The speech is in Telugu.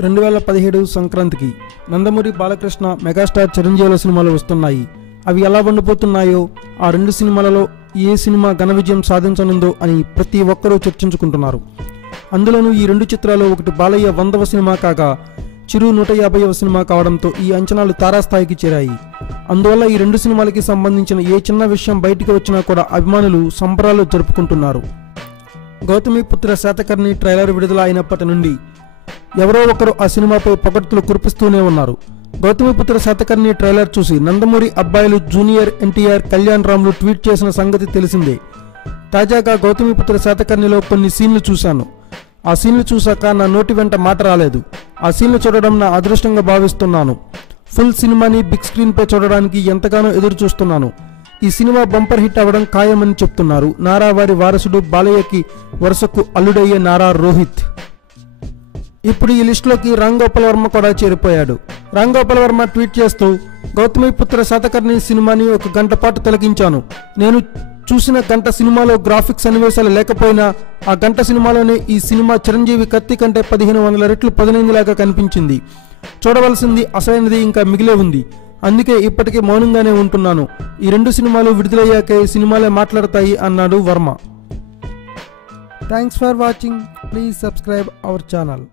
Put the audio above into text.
2017 సంక్రాంతికి నందమూరి బాలకృష్ణ మెగాస్టార్ చిరంజీవుల సినిమాలు వస్తున్నాయి. అవి ఎలా ఉండబోతున్నాయో, ఆ రెండు సినిమాలలో ఏ సినిమా ఘన విజయం సాధించనుందో అని ప్రతి ఒక్కరూ చర్చించుకుంటున్నారు. అందులోనూ ఈ రెండు చిత్రాలు ఒకటి బాలయ్య 100వ సినిమా కాగా చిరు 150వ సినిమా కావడంతో ఈ అంచనాలు తారాస్థాయికి చేరాయి. అందువల్ల ఈ రెండు సినిమాలకి సంబంధించిన ఏ చిన్న విషయం బయటికి వచ్చినా కూడా అభిమానులు సంబరాలు జరుపుకుంటున్నారు. గౌతమిపుత్ర శాతకర్ణి ట్రైలర్ విడుదల అయినప్పటి నుండి ఎవరో ఒకరు ఆ సినిమాపై పొగడ్తలు కురిపిస్తూనే ఉన్నారు. గౌతమిపుత్ర శాతకర్ణి ట్రైలర్ చూసి నందమూరి అబ్బాయిలు జూనియర్ ఎన్టీఆర్, కళ్యాణ్ రామ్లు ట్వీట్ చేసిన సంగతి తెలిసిందే. తాజాగా గౌతమిపుత్ర శాతకర్ణిలో కొన్ని సీన్లు చూశాను. ఆ సీన్లు చూశాక నా నోటి వెంట మాట రాలేదు. ఆ సీన్లు చూడడం నా అదృష్టంగా భావిస్తున్నాను. ఫుల్ సినిమాని బిగ్ స్క్రీన్పై చూడడానికి ఎంతగానో ఎదురు చూస్తున్నాను. ఈ సినిమా బంపర్ హిట్ అవ్వడం ఖాయమని చెప్తున్నారు నారా వారి వారసుడు, బాలయ్యకి వరుసకు అల్లుడయ్యే నారా రోహిత్. ఇప్పుడు ఈ లిస్టులోకి రామ్ గోపాల్ వర్మ కూడా చేరిపోయాడు. రామ్ గోపాల్ వర్మ ట్వీట్ చేస్తూ, గౌతమిపుత్ర శాతకర్ణి సినిమాని 1 గంట పాటు తిలకించాను. నేను చూసిన గంట సినిమాలో గ్రాఫిక్స్ సన్నివేశాలు లేకపోయినా ఆ గంట సినిమాలోనే ఈ సినిమా చిరంజీవి కత్తి కంటే 1500 రెట్లు పదునైందిలాగా కనిపించింది. చూడవలసింది అసలైనది ఇంకా మిగిలే ఉంది. అందుకే ఇప్పటికే మౌనంగానే ఉంటున్నాను. ఈ రెండు సినిమాలు విడుదలయ్యాకే ఈ సినిమాలే మాట్లాడతాయి అన్నాడు Varma. Thanks for watching. Please subscribe our channel.